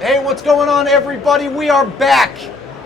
Hey, what's going on, everybody? We are back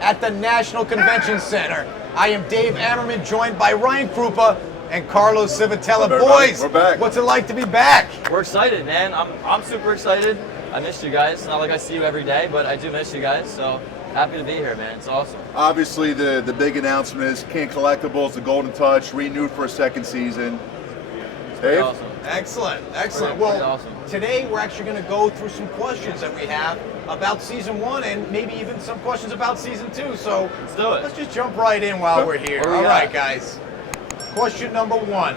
at the National Convention Center. I am Dave Ammerman, joined by Ryan Krupa and Carlo Civitella. Boys, we're back. What's it like to be back? We're excited, man. I'm super excited. I missed you guys. It's not like I see you every day, but I do miss you guys. So happy to be here, man. It's awesome. Obviously, the big announcement is King Collectibles, the Golden Touch, renewed for a second season. Dave? Awesome. Excellent. Pretty Well, awesome. today we're actually going to go through some questions that we have about season 1 and maybe even some questions about season 2. So Let's do it. let's just jump right in while we're here. What do we All got? right, guys. Question number 1.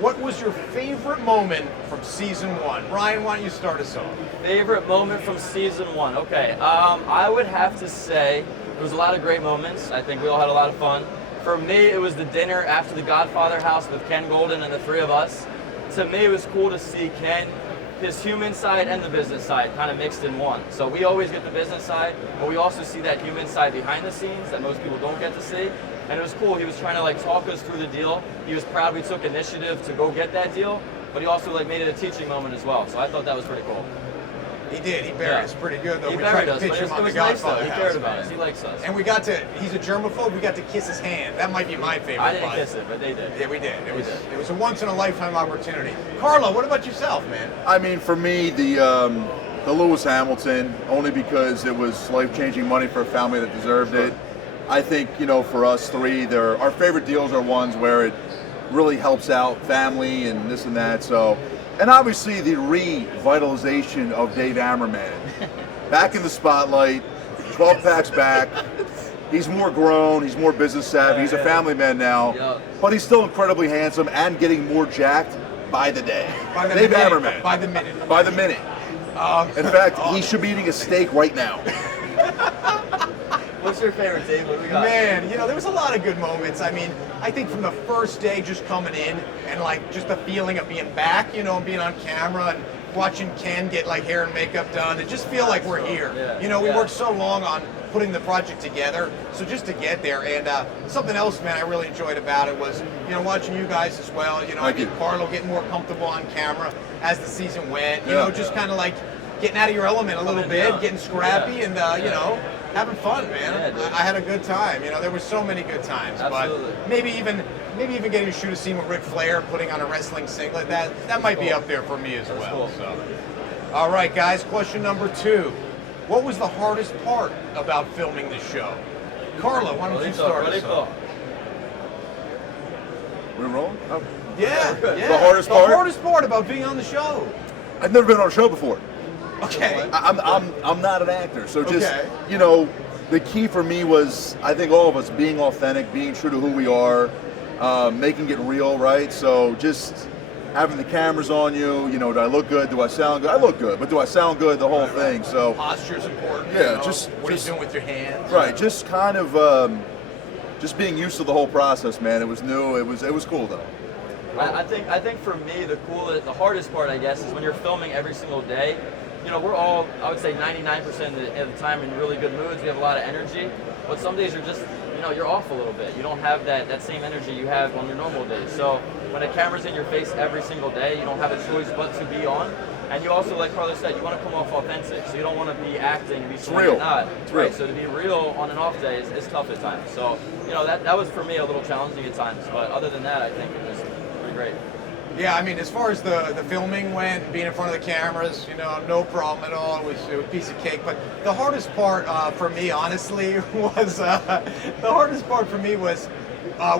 What was your favorite moment from season 1? Ryan, why don't you start us off? Favorite moment from season 1? Okay. I would have to say there was a lot of great moments. I think we all had a lot of fun. For me, it was the dinner after the Godfather house with Ken Goldin and the three of us. To me, it was cool to see Ken, his human side and the business side kind of mixed in one. So we always get the business side, but we also see that human side behind the scenes that most people don't get to see. And it was cool. He was trying to talk us through the deal. He was proud we took initiative to go get that deal, but he also made it a teaching moment as well. So I thought that was pretty cool. He did. He buried us pretty good, though. He we tried buried to us, pitch but him on it the was nice though. Godfather He house, cared about man. us. He likes us. And he's a germaphobe, we got to kiss his hand. That might be my favorite I didn't part. kiss it, but they did. Yeah, we did. We did. It was a once-in-a-lifetime opportunity. Carlo, what about yourself, man? I mean, for me, the Lewis Hamilton, only because it was life-changing money for a family that deserved it. I think, for us three, our favorite deals are ones where it really helps out family and this and that. So, and obviously the revitalization of Dave Ammerman. Back in the spotlight, 12 packs back. He's more grown, he's more business savvy, he's a family man now. Yeah. But he's still incredibly handsome and getting more jacked by the day. By the Dave minute. Ammerman. By the minute. By the minute. In fact, he should be eating a steak right now. What's your favorite, Dave? What do we got? Man, there was a lot of good moments. I mean, I think from the first day just coming in and just the feeling of being back, and being on camera and watching Ken get hair and makeup done, and just feel like we're here. Yeah. We worked so long on putting the project together, so just to get there. And something else, man, I really enjoyed about it was, watching you guys as well. Thank you. Carlo getting more comfortable on camera as the season went. Yeah. Just kind of getting out of your element a little Coming bit, down. getting scrappy, and having fun, man. Yeah, dude. I had a good time. There were so many good times. Absolutely. But maybe even getting to shoot a scene with Ric Flair putting on a wrestling singlet, that might be up there for me as well. cool. So, all right, guys. Question number 2: what was the hardest part about filming the show? Carlo, why don't you start us off? We rolling? Oh. Yeah. The hardest part? The hardest part about being on the show. I've never been on a show before. Okay. I'm not an actor, so just Okay. the key for me was, I think, all of us being authentic, being true to who we are, making it real, right? So just having the cameras on you, do I look good? Do I sound good? I look good, but do I sound good? The whole thing. So Posture's important. Yeah, what just- are you doing with your hands? right, just kind of just being used to the whole process, man. It was new. It was cool though. I think for me the hardest part, I guess, is when you're filming every single day. We're all, I would say 99% of the time in really good moods. We have a lot of energy, but some days you're just, you're off a little bit. You don't have that same energy you have on your normal days. So when a camera's in your face every single day, you don't have a choice but to be on. And you also, like Carlos said, you want to come off authentic. So you don't want to be acting and be something real. you're not. It's Right. real. So to be real on an off day is tough at times. So that was for me a little challenging at times. But other than that, I think it was pretty great. Yeah, I mean, as far as the filming went, being in front of the cameras, no problem at all. It was a piece of cake. But the hardest part for me, honestly, was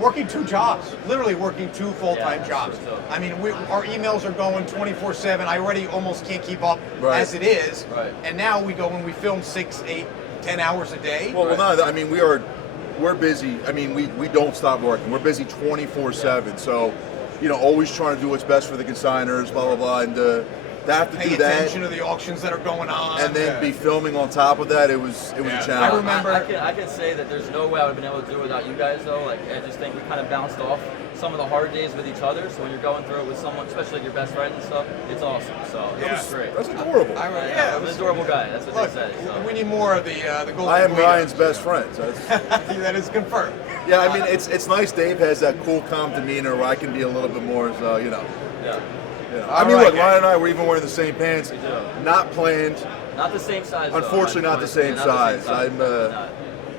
working 2 jobs. Literally working 2 full-time Yeah, jobs. sure. I mean, our emails are going 24/7. I already almost can't keep up Right. as it is. Right. And now we go when we film 6, 8, 10 hours a day. Well, no, I mean, we're busy. I mean, we don't stop working. We're busy 24/7. So, always trying to do what's best for the consigners, blah blah blah, and to have to Pay do that, attention to the auctions that are going on. and then be filming on top of that. It was a I challenge. remember- I can say that there's no way I would have been able to do it without you guys, though. I just think we kind of bounced off some of the hard days with each other. So when you're going through it with someone, especially your best friend and stuff, it's awesome. So it was great. That's adorable. Yeah, I'm an adorable guy. That's what Look, they say. So. we need more of the Goldin. I am Guido. Ryan's best friend. So That is confirmed. yeah, I mean, it's nice. Dave has that cool, calm demeanor where I can be a little bit more, Yeah. I mean, All right, look, guys. Ryan and I were even wearing the same pants. do. Not planned. Not the same size. though. Unfortunately, not the same size. I'm.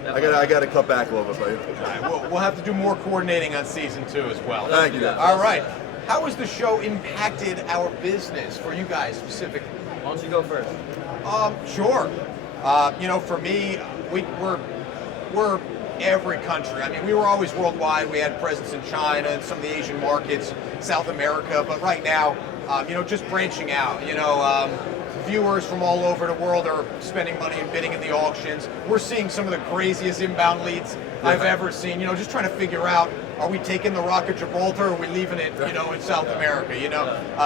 I got to cut back a little bit, buddy. All right, we'll have to do more coordinating on season 2 as well. Thank you. All right. How has the show impacted our business for you guys specifically? Why don't you go first? Sure. For me, we're every country. I mean, we were always worldwide. We had presence in China and some of the Asian markets, South America. But right now, just branching out. Viewers from all over the world are spending money and bidding in the auctions. We're seeing some of the craziest inbound leads I've ever seen. Just trying to figure out, are we taking the Rock of Gibraltar or are we leaving it, in South America,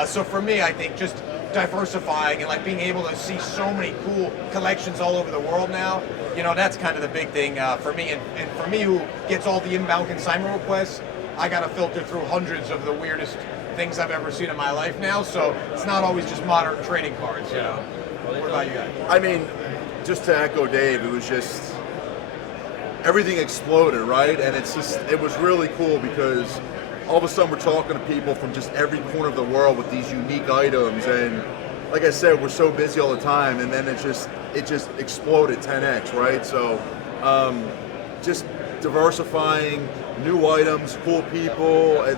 So for me, I think just diversifying and like being able to see so many cool collections all over the world now, that's kind of the big thing for me. And for me, who gets all the inbound consignment requests, I got to filter through hundreds of the weirdest things I've ever seen in my life now, so it's not always just modern trading cards, What about you guys? I mean, just to echo Dave, it was just everything exploded, right? And it was really cool because all of a sudden we're talking to people from just every corner of the world with these unique items, and like I said, we're so busy all the time, and then it just exploded 10x, right? So just diversifying, new items, cool people, and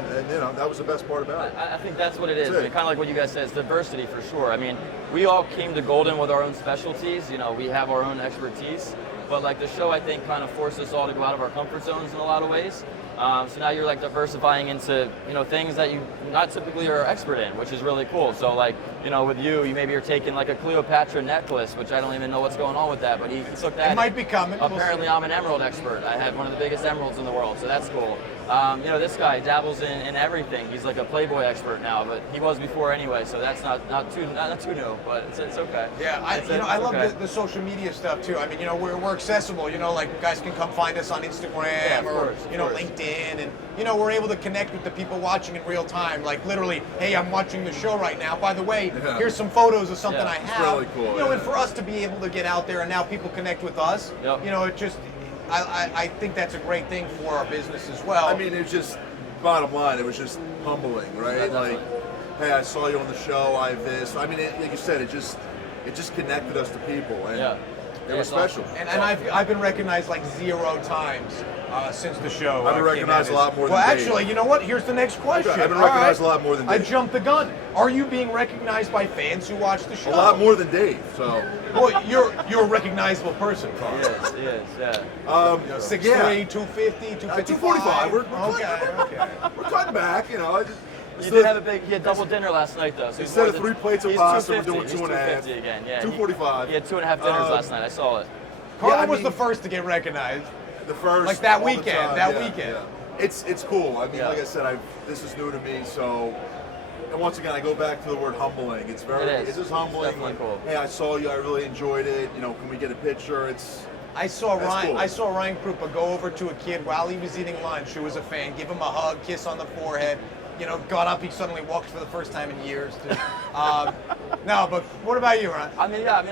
that was the best part about it. I think that's what it is. I mean, kind of like what you guys said, it's diversity for sure. I mean, we all came to Goldin with our own specialties. We have our own expertise, but like the show, I think, kind of forced us all to go out of our comfort zones in a lot of ways. So now you're like diversifying into things that you not typically are expert in, which is really cool. So like with you maybe you're taking like a Cleopatra necklace, which I don't even know what's going on with that, but he took that. It might be coming. Apparently, I'm an emerald expert. I have one of the biggest emeralds in the world, so that's cool. This guy dabbles in everything. He's like a Playboy expert now, but he was before anyway, so that's not too new, but it's okay. Yeah, I love the social media stuff too. I mean, we're accessible. Like guys can come find us on Instagram or LinkedIn, and we're able to connect with the people watching in real time. Like literally, hey, I'm watching the show right now. By the way, here's some photos of something I have. It's really cool. And for us to be able to get out there and now people connect with us, it just. I think that's a great thing for our business as well. I mean, it's just, bottom line, it was just humbling, right? Like, hey, I saw you on the show, I have this. I mean, like you said, it just connected us to people, and it was special. Awesome. And I've been recognized like 0 times since the show. I've been recognized a lot more than Well, Dave. actually, you know what? Here's the next question. I've been recognized a lot more than Dave. I jumped the gun. Are you being recognized by fans who watch the show? A lot more than Dave, so. Well, you're a recognizable person, Carl. He is, yeah. 6'3", 250, 255. 245. Okay. We're cutting back, He did have he had double dinner last night though. So instead of 3 plates of pasta, we're doing 2.5. 250 again, yeah. 245. He had 2.5 dinners last night. I saw it. Carlo was the first to get recognized. The first, like that all weekend. the time, that weekend. Yeah. It's cool. I mean, like I said, this is new to me, so. And once again, I go back to the word humbling. It's just humbling. It's definitely cool. Hey, I saw you. I really enjoyed it. Can we get a picture? I saw Cool. Ryan Krupa go over to a kid while he was eating lunch who was a fan, give him a hug, kiss on the forehead. Got up, he suddenly walked for the first time in years. No, but what about you, Ron? I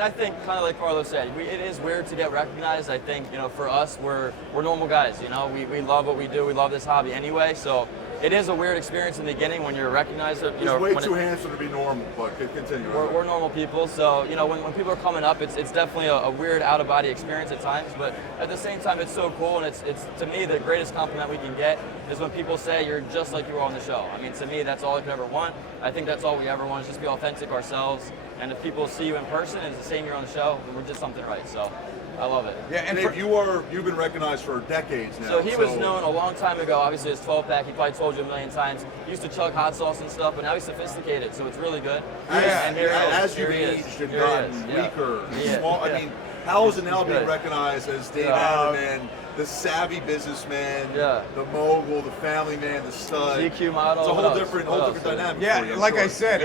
think kind of like Carlo said, it is weird to get recognized. I think, for us, we're normal guys, we love what we do. We love this hobby anyway, so it is a weird experience in the beginning when you're recognized. It's way too handsome to be normal, but continue. We're normal people, so when people are coming up, it's definitely a weird out-of-body experience at times. But at the same time, it's so cool, and it's to me the greatest compliment we can get is when people say you're just like you were on the show. I mean, to me, that's all I could ever want. I think that's all we ever want is just be authentic ourselves. And if people see you in person and it's the same you're on the show, then we're just something right. So. I love it. Yeah, and Dave, you've been recognized for decades now. So he was known a long time ago. Obviously, his 12-pack, he probably told you a million times. He used to chug hot sauce and stuff, but now he's sophisticated, so it's really good. As you've aged and gotten weaker, small. I mean, how is it now being recognized as Dave Ammerman, the savvy businessman, the mogul, the family man, the stud? GQ model. It's a whole different dynamic. Yeah, for you, like I said,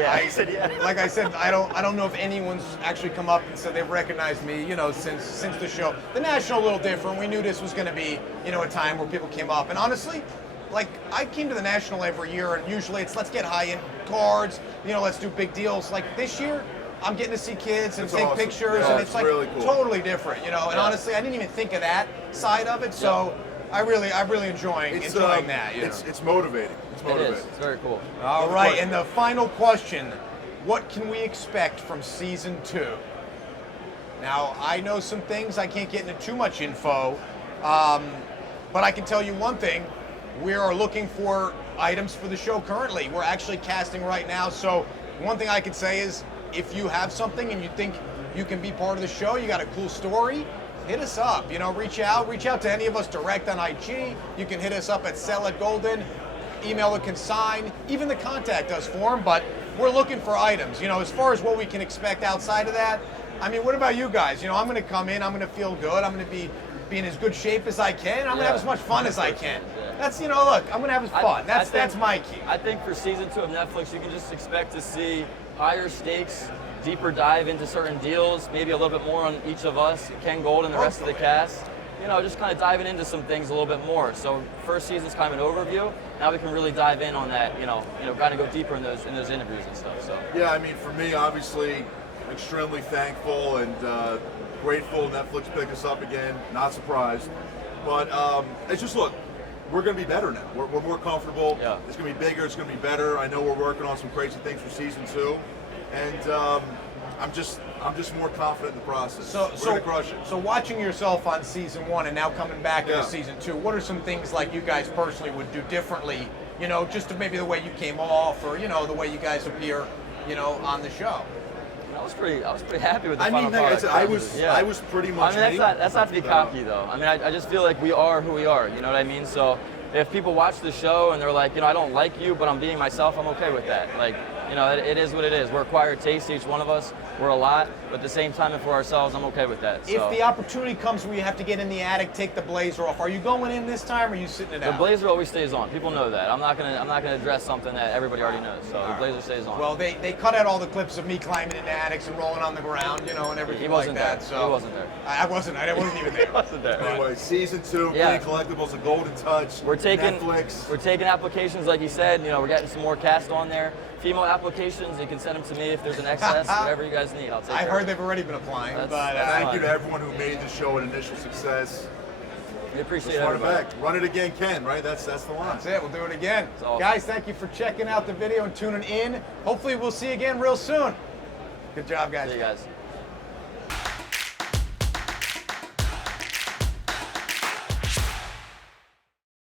like I said, I don't know if anyone's actually come up and said they've recognized me, since the show. The National a little different. We knew this was going to be, a time where people came up, and honestly, like I came to the National every year, and usually it's let's get high-end cards, let's do big deals. Like this year, I'm getting to see kids and take pictures, and it's like really cool. totally different, And honestly, I didn't even think of that side of it, so I'm really enjoying that. It's motivating. It is. It's very cool. All right, and the final question: what can we expect from season 2? Now, I know some things, I can't get into too much info, but I can tell you one thing, we are looking for items for the show currently. We're actually casting right now, so one thing I can say is, if you have something and you think you can be part of the show, you got a cool story, hit us up. You know, reach out to any of us direct on IG. You can hit us up at sell@Goldin, email a consign, even the contact us form, but we're looking for items. You know, as far as what we can expect outside of that, I mean, what about you guys? You know, I'm going to come in, I'm going to feel good, I'm going to be in as good shape as I can, I'm going to have as much fun as I can. That's, you know, look, I'm going to have fun. That's my key. I think for season 2 of Netflix, you can just expect to see higher stakes, deeper dive into certain deals, maybe a little bit more on each of us, Ken Gold and the rest of the cast. You know, just kind of diving into some things a little bit more. So first season's kind of an overview. Now we can really dive in on that. You know, kind of go deeper in those interviews and stuff. So yeah, I mean, for me, obviously, extremely thankful and grateful Netflix picked us up again. Not surprised, but it's just look, we're going to be better now. We're more comfortable. Yeah. It's going to be bigger. It's going to be better. I know we're working on some crazy things for season 2, and I'm just more confident in the process. We're gonna crush it. So watching yourself on season 1 and now coming back into season 2, what are some things like you guys personally would do differently? You know, just to maybe the way you came off, or you know, the way you guys appear, you know, on the show. I was pretty happy with the I final mean, product. I was pretty much. I mean, that's not to be cocky though. I mean, I just feel like we are who we are. You know what I mean? So if people watch the show and they're like, you know, I don't like you, but I'm being myself, I'm okay with that. Like, you know, it is what it is. We're acquired taste, each one of us. We're a lot, but at the same time, if we're ourselves, I'm okay with that. So. If the opportunity comes where you have to get in the attic, take the blazer off, are you going in this time, or are you sitting it out? The blazer always stays on. People know that. I'm not gonna address something that everybody already knows. So the blazer stays on. Well, they cut out all the clips of me climbing into attics and rolling on the ground, you know, and everything like that. There. So he wasn't there. I wasn't even there. He wasn't there. Anyway, season 2, Yeah. Collectibles, a Golden Touch. We're taking Netflix. We're taking applications, like you said. You know, we're getting some more cast on there. Female applications, you can send them to me if there's an excess. Whatever you guys need, I'll take. I care heard of it. they've already been applying, That's but Thank you to everyone who made the show an initial success. We appreciate Run it everybody. back. Run it again, Ken, right? That's the line. that's it. We'll do it again. awesome. Guys, thank you for checking out the video and tuning in. Hopefully, we'll see you again real soon. Good job, guys. See you guys.